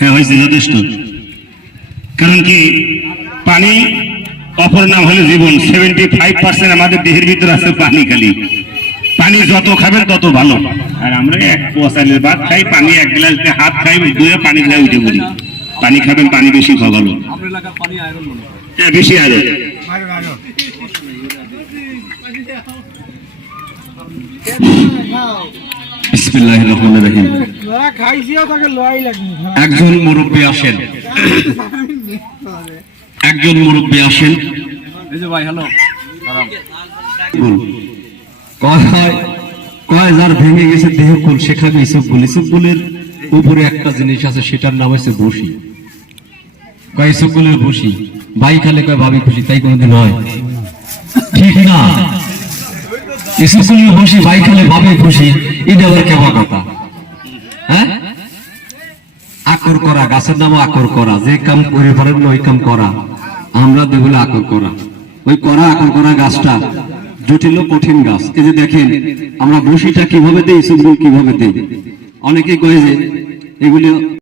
হ্যাঁ হয়েছে যথেষ্ট। কারণ কি পানি অপর নাম হলো জীবন। সেভেন্টি ফাইভ পার্সেন্ট আমাদের দেহের ভিতরে আছে পানি খালি। পানি যত খাবেন তত ভালো। আর আমরা এক পোয়াশালের ভাত খাই পানি এক গ্লাস দিয়ে হাত খাই দুয়ে পানি খাই উঠে পড়ি। পানি খাবেন পানি বেশি খাওয়া ভালো। এলাকার পানি আয়রন মনে বিসমিল্লাহির রহমানির রহিম। একজন মুরব্বী আসেন। একজন মুরব্বী আসেন। এই যে ভাই হ্যালো বল। কয় যার ভেঙে গেছে দেহ কুল সেখানে ইসুফগুলের উপরে একটা জিনিস আছে সেটার নাম হচ্ছে বসি। কয় ইসুফগুলের বসি? ভাই খালে কয় ভাবি খুশি তাই কোনোদিন হয়। খুশি আবার কেমন কথা? হ্যাঁ? আকর করা, গাছের নাম আকর করা, যে কাম করে পারেন ওই কাম করা। আমরা আকর করা। ওই করা, আকর করা গাছটা জটিল কঠিন গাছ। এই যে দেখেন, আমরা বসিটা কীভাবে দেই সুন্দর কীভাবে দেই? অনেকেই কয়ে যে, এগুলি